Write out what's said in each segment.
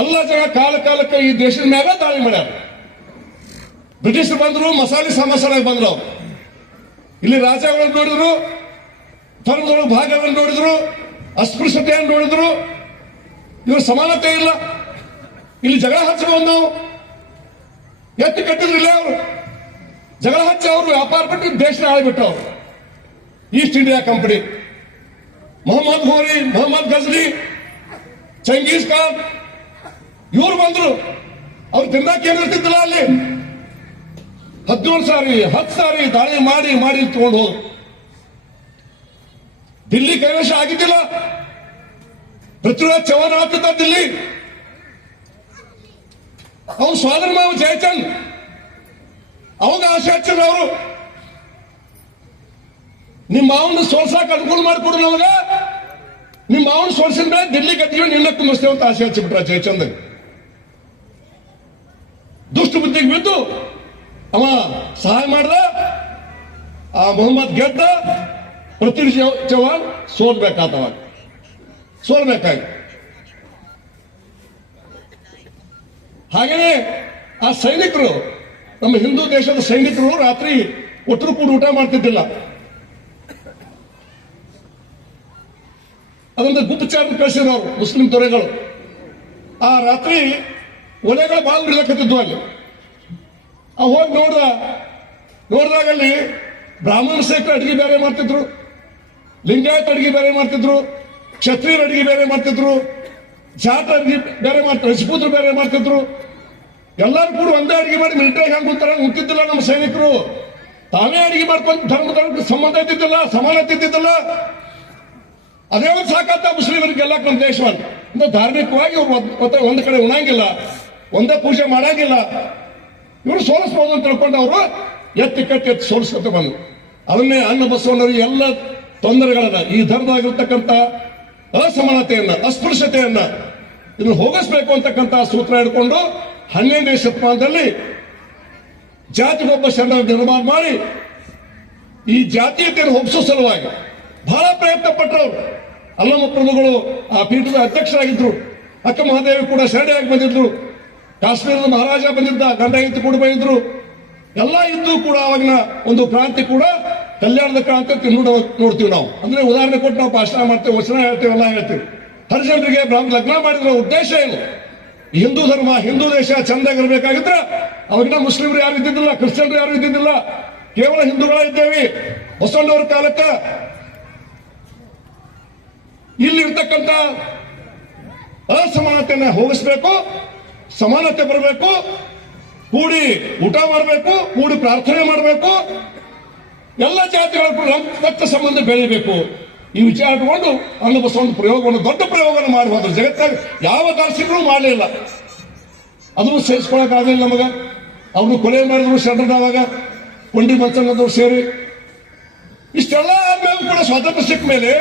ಎಲ್ಲ ಜನ ಕಾಲಕ್ಕೆ ಈ ದೇಶದ ಮ್ಯಾಗ ದಾಳಿ ಮಾಡ್ಯಾರ. ಬ್ರಿಟಿಷರು ಬಂದ್ರು, ಮಸಾಲೆ ಸಮಸಾಲಾಗಿ ಬಂದ್ರು. ಅವ್ರು ಇಲ್ಲಿ ರಾಜ್ಯಗಳನ್ನು ನೋಡಿದ್ರು, ಧರ್ಮದೊಳಗೆ ಭಾಗಗಳನ್ನು ನೋಡಿದ್ರು, ಅಸ್ಪೃಶ್ಯತೆಯನ್ನು ನೋಡಿದ್ರು. ಇವ್ರ ಸಮಾನತೆ ಇಲ್ಲ. ಇಲ್ಲಿ ಜಗಳ ಹಚ್ಚಬಹುದು. ನಾವು ಎತ್ತು ಕಟ್ಟಿದ್ರಿಲ್ಲ. ಅವರು ಜಗಳ ಹಚ್ಚಿ ಅವರು ವ್ಯಾಪಾರ ಬಿಟ್ಟು ದೇಶನ ಆಳ್ಬಿಟ್ಟು ಅವರು East India Company, Mohammed Ghori, Mohammed Ghazni, Changez Khan ಇವ್ರು ಬಂದ್ರು. ಅವ್ರು ತಿನ್ನಕ್ಕೆ ಏನಿರ್ತಿದ್ದಿಲ್ಲ. ಅಲ್ಲಿ 10 ಸಾರಿ ದಾಳಿ ಮಾಡಿ ತಗೊಂಡು ಹೋದ್ರು. ದಿಲ್ಲಿ ಕೈವಶ ಆಗಿದ್ದಿಲ್ಲ. ಪೃಥ್ವಿರಾಜ್ ಚೌಹಾಣ್ ಆಗ್ತಿದ್ದ ದಿಲ್ಲಿ. ಅವ್ರು ಸ್ವಾದರ ಮಾವ ಜಯಚಂದ್ ಅವಾಗ ಆಸೆ ಹಚ್ಚಿದ್ರು. ಅವರು ನಿಮ್ಮ ಮಾವನ ಸೋಲ್ಸಾಕ ಅನುಕೂಲ ಮಾಡಿಕೊಡು, ನಮಗ ನಿಮ್ಮ ಮಾವನ ಸೋಲ್ಸಿದ ಮೇಲೆ ದಿಲ್ಲಿ ಗದ್ದಿಗೆ ನಿನ್ನ ತುಂಬಿಸ್ತೇವೆ ಅಂತ ಆಸೆ ಹಚ್ಚಿಬಿಟ್ರ ಜಯಚಂದ್. ದುಷ್ಟ ಬುದ್ಧಿಗೆ ಬಿದ್ದು ಅವ ಸಹಾಯ ಮಾಡ್ದ. ಆ ಮೊಹಮ್ಮದ್ ಗೆದ್ದ. ಪೃಥ್ವಿರಾಜ್ ಚೌಹಾಣ್ ಸೋಲ್ಬೇಕಾಗಿ. ಹಾಗೆಯೇ ಆ ಸೈನಿಕರು, ನಮ್ಮ ಹಿಂದೂ ದೇಶದ ಸೈನಿಕರು ರಾತ್ರಿ ಒಟ್ಟರು ಕೂಡ ಊಟ ಮಾಡ್ತಿದ್ದಿಲ್ಲ. ಅದೊಂದು ಗುಪ್ತಚಾರ ಕಳಿಸಿದ್ರು ಅವರು ಮುಸ್ಲಿಂ ದೊರೆಗಳು. ಆ ರಾತ್ರಿ ಒಲೆಗಳು ಬಾಳ ಬಿಡ್ಲಕತ್ತಿದ್ವು ಅಲ್ಲಿ. ಹೋಗಿ ನೋಡಿದಾಗ ಅಲ್ಲಿ ಬ್ರಾಹ್ಮಣ ಸೇಕರು ಅಡಿಗೆ ಬೇರೆ ಮಾಡ್ತಿದ್ರು, ಲಿಂಗಾಯತ್ ಅಡಿಗೆ ಬೇರೆ ಮಾಡ್ತಿದ್ರು, ಕ್ಷತ್ರಿಯರ ಅಡಿಗೆ ಬೇರೆ ಮಾಡ್ತಿದ್ರು, ಜಾಟ ಅಡಿಗೆ ಬೇರೆ ಮಾಡ್ತಿದ್ರು, ರಜಪೂತರು ಬೇರೆ ಮಾಡ್ತಿದ್ರು. ಎಲ್ಲರೂ ಕೂಡ ಒಂದೇ ಅಡಿಗೆ ಮಾಡಿ ಮಿಲಿಟರಿ ಹಂಗೆ ಉಂತಿದ್ದಿಲ್ಲ. ನಮ್ಮ ಸೈನಿಕರು ತಾವೇ ಅಡಿಗೆ ಮಾಡ್ಕೊಂಡು ಧರ್ಮದ ಸಂಬಂಧ ಇದ್ದಿದ್ದಿಲ್ಲ, ಸಮಾನತೆ ಇದ್ದಿದ್ದಿಲ್ಲ. ಅದೇ ಒಂದು ಸಾಕಂತ ಮುಸ್ಲಿಮರಿಗೆಲ್ಲ ನಮ್ಮ ದೇಶವನ್ನು ಧಾರ್ಮಿಕವಾಗಿ ಒಂದು ಕಡೆ ಉಣಂಗಿಲ್ಲ, ಒಂದೇ ಪೂಜೆ ಮಾಡಂಗಿಲ್ಲ. ಇವರು ಸೋಲಿಸಬಹುದು ಅಂತ ತಿಳ್ಕೊಂಡು ಅವರು ಎತ್ತಿ ಸೋಲಿಸ್ಕೊತ ಬಂದ್ರು. ಅದನ್ನೇ ಅನ್ನ ಬಸವಣ್ಣವರು ಎಲ್ಲ ತೊಂದರೆಗಳನ್ನ, ಈ ಧರ್ಮದಾಗಿರ್ತಕ್ಕಂಥ ಅಸಮಾನತೆಯನ್ನ, ಅಸ್ಪೃಶ್ಯತೆಯನ್ನ ಇದನ್ನು ಹೋಗಿಸ್ಬೇಕು ಅಂತಕ್ಕಂಥ ಸೂತ್ರ ಹಿಡ್ಕೊಂಡು 12ನೇ ಶತಮಾನದಲ್ಲಿ ಜಾತಿಗೊಬ್ಬ ಶರಣ ನಿರ್ಮಾಣ ಮಾಡಿ ಈ ಜಾತೀಯತೆಯನ್ನು ಹೋಗಿಸೋ ಸಲುವಾಗಿ ಬಹಳ ಪ್ರಯತ್ನ ಪಟ್ಟರವರು. ಅಲ್ಲಮ್ಮ ಪ್ರಭುಗಳು ಆ ಪೀಠದ ಅಧ್ಯಕ್ಷರಾಗಿದ್ರು. ಅಕ್ಕ ಮಹಾದೇವಿ ಕೂಡ ಶರಣೆಯಾಗಿ ಬಂದಿದ್ರು. ಕಾಶ್ಮೀರದ ಮಹಾರಾಜ ಬಂದಿದ್ದ, ಗಂಡ ಹೆಂಡತಿ ಕೂಡ ಬಂದಿದ್ರು. ಎಲ್ಲ ಇದ್ದು ಕೂಡ ಅವಾಗಿನ ಒಂದು ಕ್ರಾಂತಿ ಕೂಡ ಕಲ್ಯಾಣದ ಕ್ರಾಂತಿ ಅಂತ ನೋಡ್ತೀವಿ ನಾವು. ಅಂದ್ರೆ ಉದಾಹರಣೆ ಕೊಟ್ಟು ನಾವು ಭಾಷಣ ಮಾಡ್ತೇವೆ, ವಚನ ಹೇಳ್ತೇವೆ, ಎಲ್ಲ ಹೇಳ್ತೇವೆ. ಹರಿಜನರಿಗೆ ಲಗ್ನ ಮಾಡಿದ್ರ ಉದ್ದೇಶ ಏನು? ಹಿಂದೂ ಧರ್ಮ, ಹಿಂದೂ ದೇಶ ಚಂದಾಗಿರ್ಬೇಕಾಗಿದ್ರೆ ಅವಾಗಿನ ಮುಸ್ಲಿಮರು ಯಾರು ಇದ್ದಿದ್ದಿಲ್ಲ, ಕ್ರಿಶ್ಚಿಯನ್ರು ಯಾರು ಇದ್ದಿದ್ದಿಲ್ಲ, ಕೇವಲ ಹಿಂದೂಗಳ ಇದ್ದೇವೆ. ಬಸವಣ್ಣವ್ರ ಕಾಲಕ್ಕೆ ಇಲ್ಲಿರ್ತಕ್ಕಂಥ ಅಸಮಾನತೆಯನ್ನು ಹೋಗಿಸ್ಬೇಕು, ಸಮಾನತೆ ಬರಬೇಕು, ಕೂಡಿ ಊಟ ಮಾಡಬೇಕು, ಕೂಡಿ ಪ್ರಾರ್ಥನೆ ಮಾಡಬೇಕು, ಎಲ್ಲ ಜಾತಿಗಳ ರಕ್ತ ಸಂಬಂಧ ಬೆಳಿಬೇಕು. ಈ ವಿಚಾರ ಇಟ್ಕೊಂಡು ಅನ್ನ ಬಸವಣ್ಣ ಪ್ರಯೋಗವನ್ನು, ದೊಡ್ಡ ಪ್ರಯೋಗವನ್ನು ಮಾಡಿ ಹೋದ್ರು. ಜಗತ್ತಾಗ ಯಾವ ದಾರ್ಶನಿಕರು ಮಾಡಲಿಲ್ಲ. ಅದನ್ನು ಸೇರಿಸ್ಕೊಳಕ್ಕಾಗಲಿಲ್ಲ ನಮಗ. ಅವ್ರನ್ನು ಕೊಲೆ ಮಾಡಿದ್ರು ಶರಣರಾವಾಗ, ಕೊಂಡಿ ಮಂಚನದವ್ರು ಸೇರಿ. ಇಷ್ಟೆಲ್ಲ ಆದ್ಮೇಲೆ ಕೂಡ ಸ್ವಾತಂತ್ರ್ಯ ಸಿಕ್ಕ ಮೇಲೆ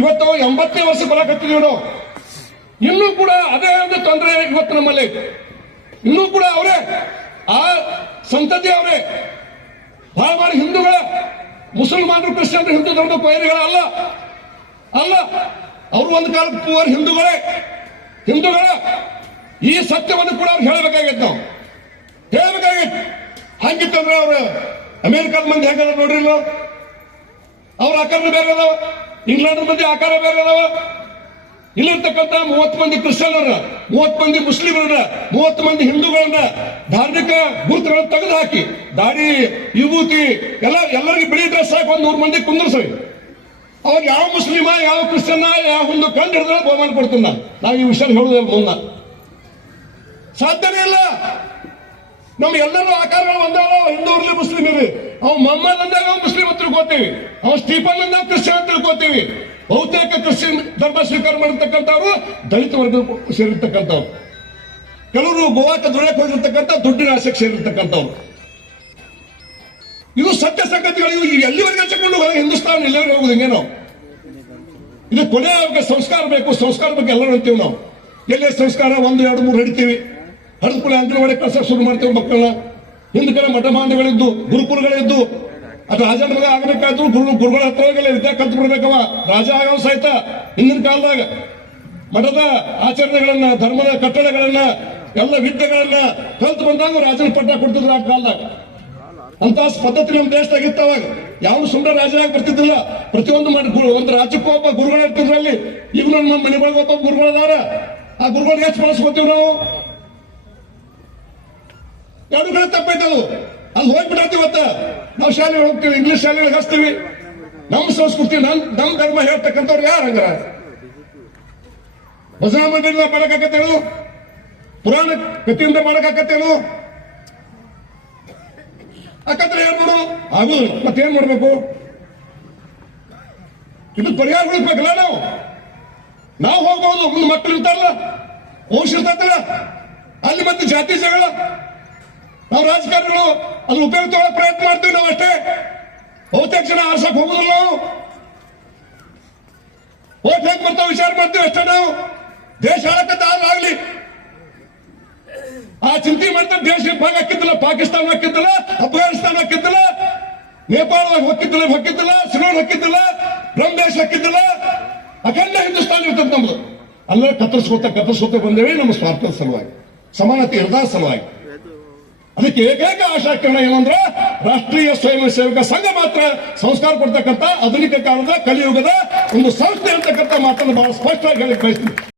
ಇವತ್ತು 80ನೇ ವರ್ಷ ಬರಕತ್ತಿದೀವಿ ನಾವು. ಇನ್ನೂ ಕೂಡ ಅದೇ ಒಂದು ತೊಂದರೆ ಇವತ್ತು ನಮ್ಮಲ್ಲಿ. ಇನ್ನೂ ಕೂಡ ಅವರೇ ಆ ಸಂತತಿ, ಅವರೇ ಬಹಳ ಮಾಡಿ ಹಿಂದೂಗಳ, ಮುಸಲ್ಮಾನರು, ಕ್ರಿಶ್ಚಿಯನ್ರು ಹಿಂದೂ ಧರ್ಮದ ಪೈರಿಗಳಲ್ಲ ಅಲ್ಲ. ಅವರು ಒಂದು ಕಾಲಕ್ಕೆ ಪೂರ್ ಹಿಂದೂಗಳೇ. ಈ ಸತ್ಯವನ್ನು ಕೂಡ ಅವ್ರು ಹೇಳಬೇಕಾಗಿತ್ತು. ನಾವು ಹೇಳಬೇಕಾಗಿತ್ತು. ಹಂಗಿತ್ತಂದ್ರೆ ಅವ್ರು ಅಮೆರಿಕದ ಮಂದಿ ಹೆಂಗದ ನೋಡ್ರಿಲ್ಲ, ಅವ್ರ ಆಕಾರ ಬೇರೆ ಅದಾವ, ಇಂಗ್ಲೆಂಡ್ ಮಂದಿ ಆಕಾರ ಬೇರೆ ಅದಾವ. ಇಲ್ಲಿರ್ತಕ್ಕಂಥ 30 ಮಂದಿ ಕ್ರಿಶ್ಚಿಯನ್ರ, 30 ಮಂದಿ ಮುಸ್ಲಿಮರನ್ನ, 30 ಮಂದಿ ಹಿಂದೂಗಳನ್ನ ಧಾರ್ಮಿಕ ಗುರುತುಗಳನ್ನು ತೆಗೆದು ಹಾಕಿ, ದಾಡಿ, ವಿಭೂತಿ ಎಲ್ಲರಿಗೂ ಬಿಳಿ ಡ್ರೆಸ್ ಹಾಕಿ 100 ಮಂದಿ ಕುಂದರ್ಸವಿ. ಅವಾಗ ಯಾವ ಮುಸ್ಲಿಮ, ಯಾವ ಕ್ರಿಶ್ಚಿಯನ್ನ, ಯಾವ ಹಿಂದೂ ಕಂಡು ಹಿಡಿದ್ರೆ ಬಹುಮಾನ ಕೊಡ್ತೀನಿ. ನಾವು ಈ ವಿಷಯ ಹೇಳುವುದಿಲ್ಲ ಮುಂದೆ. ಸಾಧ್ಯನೇ ಇಲ್ಲ. ನಮ್ ಎಲ್ಲರೂ ಆಕಾರಗಳು ಒಂದಾವ. ಹಿಂದೂ ಇರ್ಲಿ, ಮುಸ್ಲಿಂ ಇರ್ಲಿ. ಅವ್ ಮೊಹಮ್ಮದ್ ಅಂದಾಗ ನಾವು ಮುಸ್ಲಿಂ ಅಂತ ತಿಳ್ಕೊತೀವಿ, ಅವ್ ಸ್ಟೀಫನ್ ಅಂದಾಗ ಕ್ರಿಶ್ಚಿಯನ್ ಅಂತ ತಿಳ್ಕೊತೀವಿ. ಬಹುತೇಕ ಕ್ರಿಶ್ಚಿಯನ್ ಧರ್ಮ ಸ್ವೀಕಾರ ಮಾಡಿರ್ತಕ್ಕಂಥವ್ರು ದಲಿತ ವರ್ಗ ಸೇರಿರ್ತಕ್ಕಂಥವ್ರು, ಕೆಲವರು ಗೋವಾಕ್ಕೆ ದುಡಿಯಕ್ಕೆ ಹೋಗಿರ್ತಕ್ಕಂಥ ದುಡ್ಡಿನ ಆಸೆಗೆ ಸೇರಿರ್ತಕ್ಕಂಥವ್ರು. ಇದು ಸತ್ಯ ಸಂಗತಿಗಳು. ಇವು ಎಲ್ಲಿವರೆಗೆ ಹಚ್ಚಿಕೊಂಡು ಹಿಂದೂಸ್ತಾನ ಎಲ್ಲವರೆಗೆ ಹೋಗುದು ಹಿಂಗೇನೋ. ಇದು ಕೊನೆ ಸಂಸ್ಕಾರ ಬೇಕು. ಸಂಸ್ಕಾರ ಬಗ್ಗೆ ಎಲ್ಲರೂ ಅಂತೀವಿ ನಾವು. ಎಲ್ಲೇ ಸಂಸ್ಕಾರ 1, 2, 3 ಹಿಡಿತೀವಿ. ಹರಿದ ಕೂಡ ಅಂಗನವಾಡಿ ಕಳ್ಸಕ್ಕೆ ಶುರು ಮಾಡ್ತೇವೆ ಮಕ್ಕಳನ್ನ. ಹಿಂದಕ್ಕೆಲ್ಲ ಮಠ ಮಾಂಡಗಳಿದ್ದು, ಗುರುಕುಲಗಳಿದ್ದು, ಅದು ರಾಜನ ಮಗ ಆಗಬೇಕಾದ್ರು ಗುರುಗಳ ಹತ್ರ ವಿದ್ಯಾ ಕಲ್ತು ಬಿಡ್ಬೇಕವ. ರಾಜ ಆಗವ ಸಹಿತ ಹಿಂದಿನ ಕಾಲದಾಗ ಮಠದ ಆಚರಣೆಗಳನ್ನ, ಧರ್ಮದ ಕಟ್ಟಡಗಳನ್ನ, ಎಲ್ಲ ವಿದ್ಯೆಗಳನ್ನ ಕಲ್ತು ಬಂದಾಗ ರಾಜನ ಪಟ್ಟ ಕೊಡ್ತಿದ್ರು ಆ ಕಾಲದಾಗ. ಅಂತ ಪದ್ಧತಿ ನಮ್ಮ ದೇಶದಾಗ ಇತ್ತು ಅವಾಗ. ಯಾವ ಸುಮ್ಮನೆ ರಾಜನಾಗಿ ಬರ್ತಿದ್ದಿಲ್ಲ. ಪ್ರತಿಯೊಂದು ಒಂದು ರಾಜ್ಯಕ್ಕೂ ಒಬ್ಬ ಗುರುಗಳು ಇರ್ತಿದ್ರು ಅಲ್ಲಿ. ಈಗ ನಮ್ಮ ಮನೆಗಳಿಗೆ ಒಬ್ಬ ಗುರುಗಳದಾರ. ಆ ಗುರುಗಳಿಗೆ ಎಷ್ಟು ಬಳಸ್ಕೊತೀವಿ ನಾವು? ಎರಡು ಕಡೆ ತಪ್ಪೈತದು. ಅಲ್ಲಿ ಹೋಗ್ಬಿಟ್ಟೈತಿ. ಇವತ್ತ ನಾವು ಶಾಲೆಗೆ ಹೋಗ್ತೀವಿ, ಇಂಗ್ಲಿಷ್ ಶಾಲೆಗಳಿಗೆ ಹಚ್ತೀವಿ. ನಮ್ಮ ಸಂಸ್ಕೃತಿ, ನಮ್ಮ ಧರ್ಮ ಹೇಳ್ತಕ್ಕಂಥವ್ರು ಯಾರು ಹಂಗಾರ? ಭಜನಾ ಮಂದಿರದಿಂದ ಮಾಡಕ್ಕಾಕತ್ತೇನು? ಪುರಾಣ ಕಥೆಯಿಂದ ಮಾಡಕ್ಕಾಕತ್ತೇನು? ಯಾಕಂದ್ರೆ ಏನ್ ಮಾಡು ಆಗುದಿಲ್ಲ. ಮತ್ತೇನ್ ಮಾಡ್ಬೇಕು? ಇದು ಪರಿಹಾರ ಹುಡುಕ್ಬೇಕಲ್ಲ ನಾವು ಹೋಗ್ಬೋದು. ಮುಂದೆ ಮಕ್ಕಳು ಇರ್ತಾರಲ್ಲ, ವಂಶ ಇರ್ತೈತಲ್ಲ, ಅಲ್ಲಿ ಮತ್ತೆ ಜಾತಿ ಜಗಳ. ನಾವು ರಾಜಕಾರಣಿಗಳು ಅದು ಉಪಯೋಗ ತಗೊಳ್ಳೋ ಪ್ರಯತ್ನ ಮಾಡ್ತೀವಿ ನಾವು ಅಷ್ಟೇ. ಬಹುತೇಕ ಜನ ಆರ್ಸಕ್ ಹೋಗುದಿಲ್ಲ. ನಾವು ಓಟ್ ಹೇಗೆ ಬರ್ತಾವ ವಿಚಾರ ಮಾಡ್ತೀವಿ ಅಷ್ಟೇ. ನಾವು ದೇಶ ಆಳಕತ್ತ ಆಗ್ಲಿ ಆ ಚಿಂತೆ ಮಾಡ್ತಾರೆ. ದೇಶ ಭಾಗ ಹಾಕಿದ್ದಿಲ್ಲ, ಪಾಕಿಸ್ತಾನ ಹಾಕಿದ್ದಿಲ್ಲ, ಅಫ್ಘಾನಿಸ್ತಾನ ಹಾಕಿದ್ದಿಲ್ಲ, ನೇಪಾಳದಾಗ ಹೊಕ್ಕಿದ್ದಿಲ್ಲ, ಸಿಲೋನ್ ಹಾಕಿದ್ದಿಲ್ಲ, ಬ್ರಹ್ಮದೇಶ ಹಾಕಿದ್ದಿಲ್ಲ. ಅಖಂಡ ಹಿಂದೂಸ್ತಾನ ಇರ್ತದೆ ನಮ್ದು. ಅಲ್ಲೇ ಕತ್ತರಿಸ್ಕೋತ ಬಂದೇವೆ ನಮ್ಮ ಸ್ವಾರ್ಥದ ಸಲುವಾಗಿ, ಸಮಾನತೆ ಇರದ ಸಲುವಾಗಿ. ಅದಕ್ಕೆ ಏಕೈಕ ಆಶಾಕಿರಣ ಏನಂದ್ರೆ ರಾಷ್ಟ್ರೀಯ ಸ್ವಯಂ ಸೇವಕ ಸಂಘ ಮಾತ್ರ ಸಂಸ್ಕಾರ ಕೊಡ್ತಕ್ಕಂಥ ಆಧುನಿಕ ಕಾಲದ ಕಲಿಯುಗದ ಒಂದು ಸಂಸ್ಥೆ ಅಂತಕ್ಕಂಥ ಮಾತನ್ನು ಬಹಳ ಸ್ಪಷ್ಟವಾಗಿ ಹೇಳಿ ಬಯಸ್ತೀನಿ.